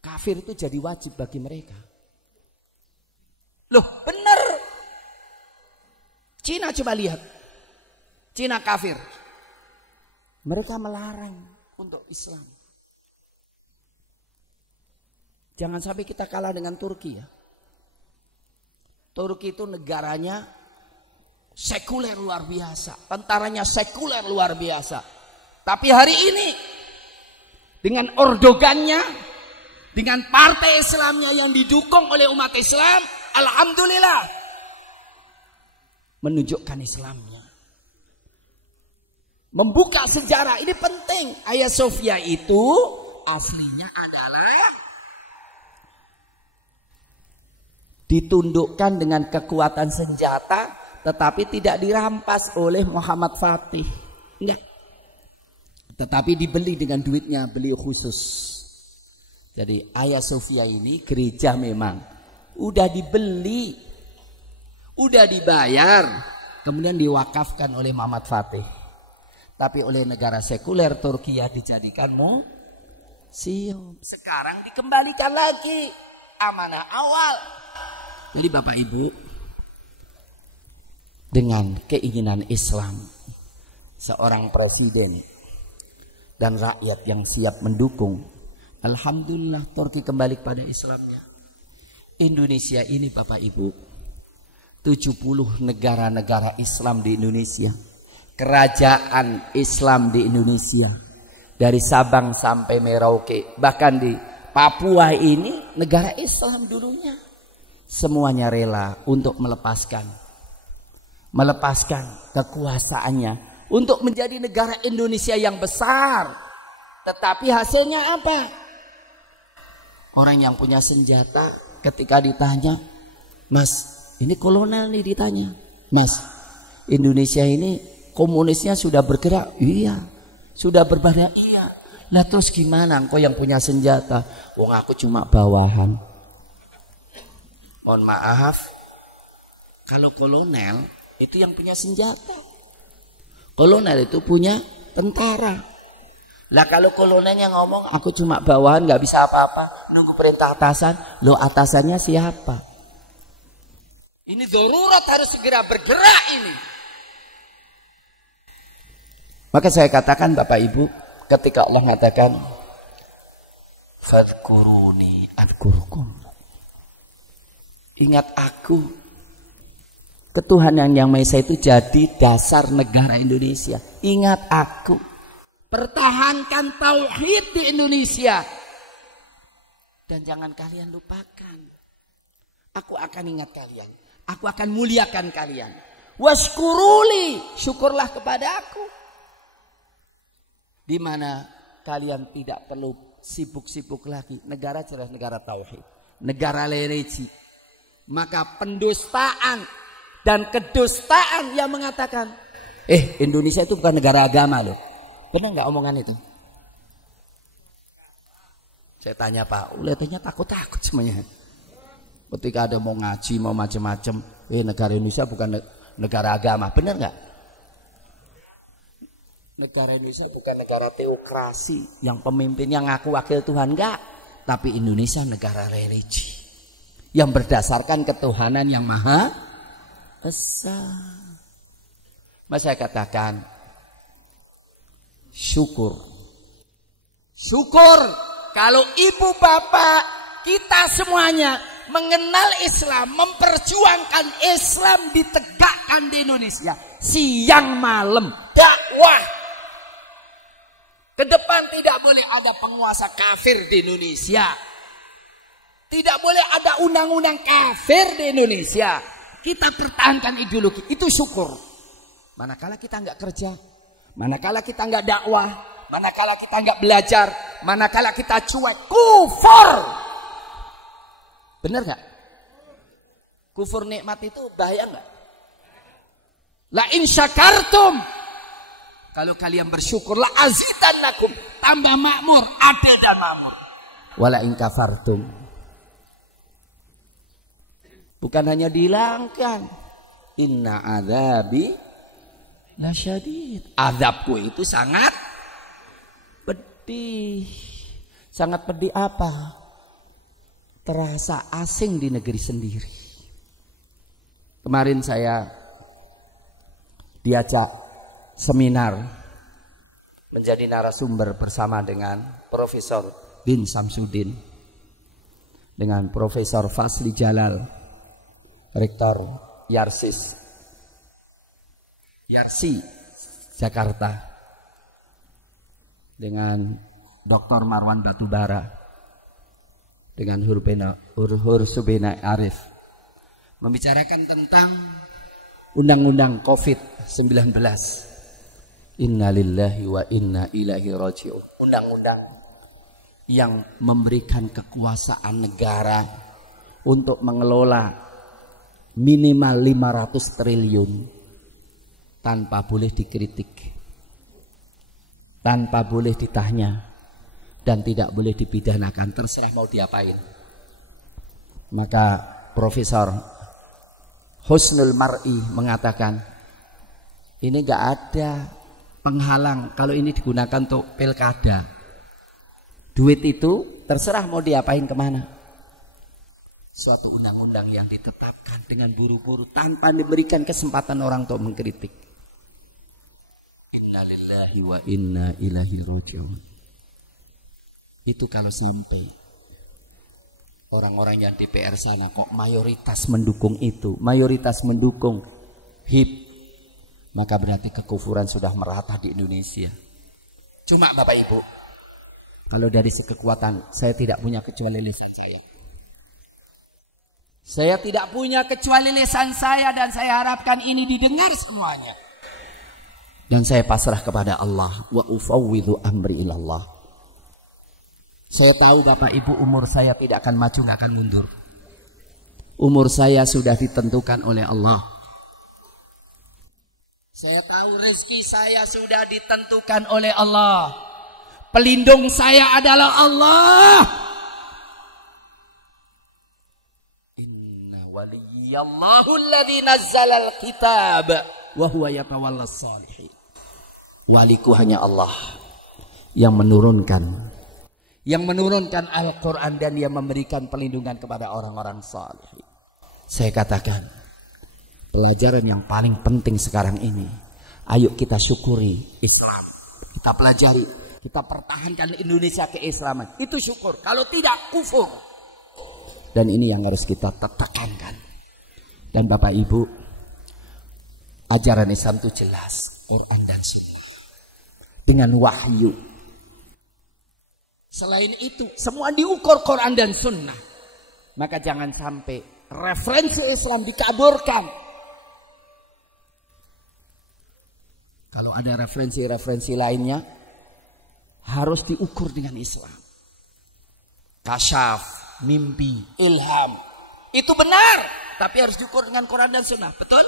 kafir itu jadi wajib bagi mereka. Loh, benar. Cina coba lihat. Cina kafir. Mereka melarang untuk Islam. Jangan sampai kita kalah dengan Turki ya. Turki itu negaranya sekuler luar biasa. Tentaranya sekuler luar biasa. Tapi hari ini dengan ordogannya, dengan partai Islamnya yang didukung oleh umat Islam, alhamdulillah menunjukkan Islamnya. Membuka sejarah ini penting. Hagia Sophia itu aslinya adalah ditundukkan dengan kekuatan senjata, tetapi tidak dirampas oleh Muhammad Fatih. Enggak. Tetapi dibeli dengan duitnya, beli khusus. Jadi Hagia Sophia ini gereja memang udah dibeli, udah dibayar, kemudian diwakafkan oleh Muhammad Fatih. Tapi oleh negara sekuler Turki dijadikan museum. Sekarang dikembalikan lagi amanah awal. Jadi Bapak Ibu, dengan keinginan Islam, seorang presiden dan rakyat yang siap mendukung, alhamdulillah Turki kembali kepada Islamnya. Indonesia ini Bapak Ibu, 70 negara-negara Islam di Indonesia, kerajaan Islam di Indonesia, dari Sabang sampai Merauke, bahkan di Papua ini negara Islam dulunya. Semuanya rela untuk melepaskan kekuasaannya untuk menjadi negara Indonesia yang besar. Tetapi hasilnya apa? Orang yang punya senjata ketika ditanya, Mas, ini kolonel nih ditanya, Mas, Indonesia ini komunisnya sudah bergerak? Iya. Sudah berbanyak? Iya. Lah terus gimana engkau yang punya senjata? Wong aku cuma bawahan. Mohon maaf, kalau kolonel itu yang punya senjata. Kolonel itu punya tentara. Lah kalau kolonelnya ngomong aku cuma bawahan, nggak bisa apa-apa, nunggu perintah atasan, lo atasannya siapa? Ini darurat, harus segera bergerak ini. Maka saya katakan Bapak Ibu, ketika Allah mengatakan fadhkuruni adhkurkum, ingat aku, ketuhanan yang Maha Esa itu jadi dasar negara Indonesia. Ingat aku, pertahankan tauhid di Indonesia, dan jangan kalian lupakan. Aku akan ingat kalian, aku akan muliakan kalian. Washkuruli, syukurlah kepada aku, di mana kalian tidak perlu sibuk-sibuk lagi. Negara jelas negara tauhid, negara religi. Maka pendustaan dan kedustaan yang mengatakan Indonesia itu bukan negara agama loh. Benar nggak omongan itu? Saya tanya Pak, kelihatannya takut-takut semuanya. Ketika ada mau ngaji, mau macam-macam, negara Indonesia bukan negara agama. Benar nggak? Negara Indonesia bukan negara teokrasi yang pemimpinnya ngaku wakil Tuhan, enggak. Tapi Indonesia negara religi. yang berdasarkan ketuhanan yang maha esa. Mas saya katakan syukur. Syukur kalau ibu bapak kita semuanya mengenal Islam, memperjuangkan Islam ditegakkan di Indonesia. Siang malam dakwah. Ke depan tidak boleh ada penguasa kafir di Indonesia. Tidak boleh ada undang-undang kafir di Indonesia. Kita pertahankan ideologi, itu syukur. Manakala kita nggak kerja, manakala kita nggak dakwah, manakala kita nggak belajar, manakala kita cuek, kufur. Bener nggak? Kufur nikmat itu bahaya nggak? La in syakartum, kalau kalian bersyukur, la azidannakum, tambah makmur, ada dan makmur. Wala in kafartum, bukan hanya dihilangkan, inna adzabi lasyadid, azabku itu sangat pedih. Sangat pedih apa? Terasa asing di negeri sendiri. Kemarin saya diajak seminar menjadi narasumber bersama dengan Profesor bin Samsudin, dengan Profesor Fasli Jalal, Rektor Yarsi Jakarta, dengan Dr. Marwan Batubara, dengan Hursubena Arif, membicarakan tentang undang-undang COVID-19. Innalillahi wa inna ilaihi raji'un. Undang-undang yang memberikan kekuasaan negara untuk mengelola minimal 500 triliun tanpa boleh dikritik, tanpa boleh ditanya, dan tidak boleh dipidanakan, terserah mau diapain. Maka Profesor Husnul Mar'i mengatakan, ini gak ada penghalang kalau ini digunakan untuk pilkada. Duit itu terserah mau diapain kemana. Suatu undang-undang yang ditetapkan dengan buru-buru tanpa diberikan kesempatan orang untuk mengkritik. Innalillahi wa inna ilaihi raji'un. Itu kalau sampai orang-orang yang di PR sana kok mayoritas mendukung itu, mayoritas mendukung HIP, maka berarti kekufuran sudah merata di Indonesia. Cuma Bapak Ibu, kalau dari sekekuatan, saya tidak punya kecuali lisan saya. Saya tidak punya kecuali lisan saya, dan saya harapkan ini didengar semuanya. Dan saya pasrah kepada Allah. Wa ufawwidhu amri ilallah. Saya tahu Bapak Ibu umur saya tidak akan maju, nggak akan mundur. Umur saya sudah ditentukan oleh Allah. Saya tahu rezeki saya sudah ditentukan oleh Allah. Pelindung saya adalah Allah. Inna waliyallahu alladzi nazzalal kitab wa huwa yatawallas shalihin. Waliku hanya Allah yang menurunkan Al-Quran, dan dia memberikan perlindungan kepada orang-orang saleh. Saya katakan, pelajaran yang paling penting sekarang ini, ayo kita syukuri Islam, kita pelajari, kita pertahankan Indonesia keislaman. Itu syukur, kalau tidak kufur. Dan ini yang harus kita tekankan. Dan Bapak Ibu, ajaran Islam itu jelas, Quran dan Sunnah dengan wahyu. Selain itu, semua diukur Quran dan Sunnah. Maka jangan sampai referensi Islam dikaburkan. Kalau ada referensi-referensi lainnya, harus diukur dengan Islam. Kasyaf, mimpi, ilham, itu benar, tapi harus diukur dengan Quran dan Sunnah. Betul?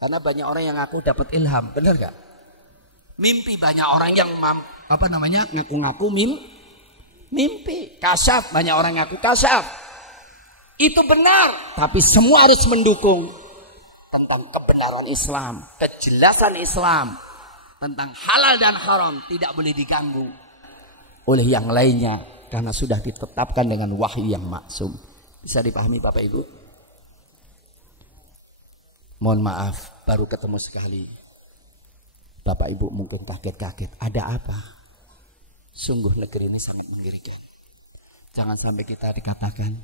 Karena banyak orang yang ngaku dapat ilham, benar gak? Mimpi, banyak orang yang ngaku-ngaku mimpi. Kasyaf, banyak orang ngaku kasyaf. Itu benar, tapi semua harus mendukung tentang kebenaran Islam, kejelasan Islam, tentang halal dan haram tidak boleh diganggu oleh yang lainnya, karena sudah ditetapkan dengan wahyu yang maksum. Bisa dipahami Bapak Ibu? Mohon maaf, baru ketemu sekali. Bapak Ibu mungkin kaget-kaget, ada apa? Sungguh negeri ini sangat mengerikan. Jangan sampai kita dikatakan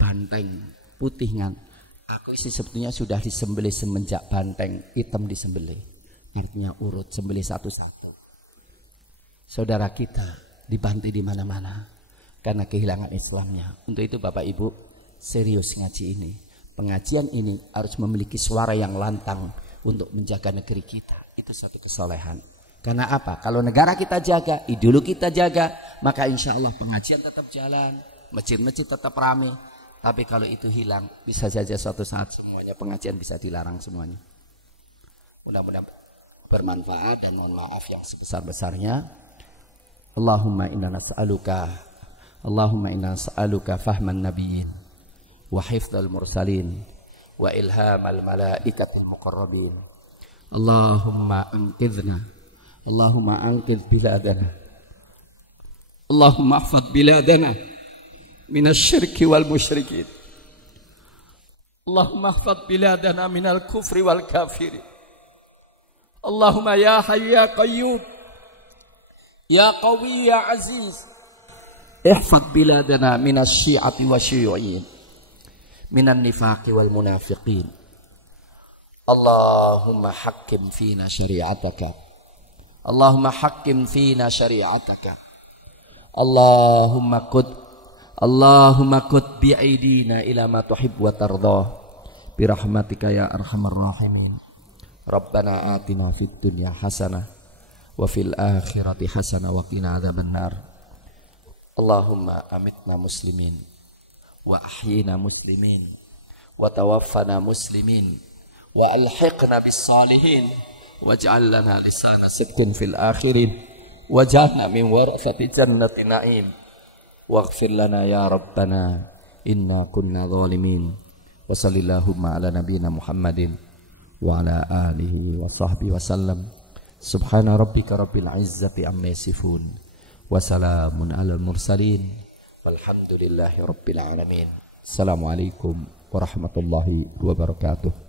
banteng putingan. Aku sih sebetulnya sudah disembelih semenjak banteng hitam disembelih. Artinya urut sembelih satu-satu. Saudara kita dibanti di mana-mana karena kehilangan Islamnya. Untuk itu Bapak Ibu serius ngaji ini. Pengajian ini harus memiliki suara yang lantang untuk menjaga negeri kita. Itu satu kesolehan. Karena apa? Kalau negara kita jaga, ideologi kita jaga, maka insya Allah pengajian tetap jalan, masjid-masjid tetap ramai. Tapi kalau itu hilang, bisa saja suatu saat semuanya pengajian bisa dilarang semuanya. Mudah-mudahan bermanfaat dan mohon maaf yang sebesar-besarnya. Allahumma inna nas'aluka fahman nabiyyin wa hifdzal mursalin wa ilhamal malaikatil muqarrabin. Allahumma anqidh biladana. Allahumma ahfadz biladana minasy syirki wal musyrikin. Allahumma ahfadz biladana minal kufri wal kafirin. Allahumma ya hayy ya qayyum ya qawi ya aziz ihfadz biladana minasy syi'ati wasyuyu'in minan nifaqi wal munafiqin. Allahumma hakkim fina syari'ataka. Allahumma hakkim fina syari'ataka. Allahumma qud bi'aidina ila ma tuhibbu wa tardah bi rahmatika ya arhamar rahimin. Rabbana atina fid dunya hasanah wa fil akhirati hasanah wa qina adzabannar. Allahumma amitna muslimin wa ahyina muslimin wa tawaffana muslimin wa alhiqna bis salihin waj'al lana lisana sidqin fil akhirin waj'alna min warathati jannati na'im waghfir lana ya rabbana inna kunna zalimin. Wa sallallahu ala nabiyyina Muhammadin wa ala alihi wa sahbihi wa sallam. Subhana rabbika rabbil izzati amma yasifun wa salamun alal mursalin walhamdulillahi rabbil alamin. Assalamualaikum warahmatullahi wabarakatuh.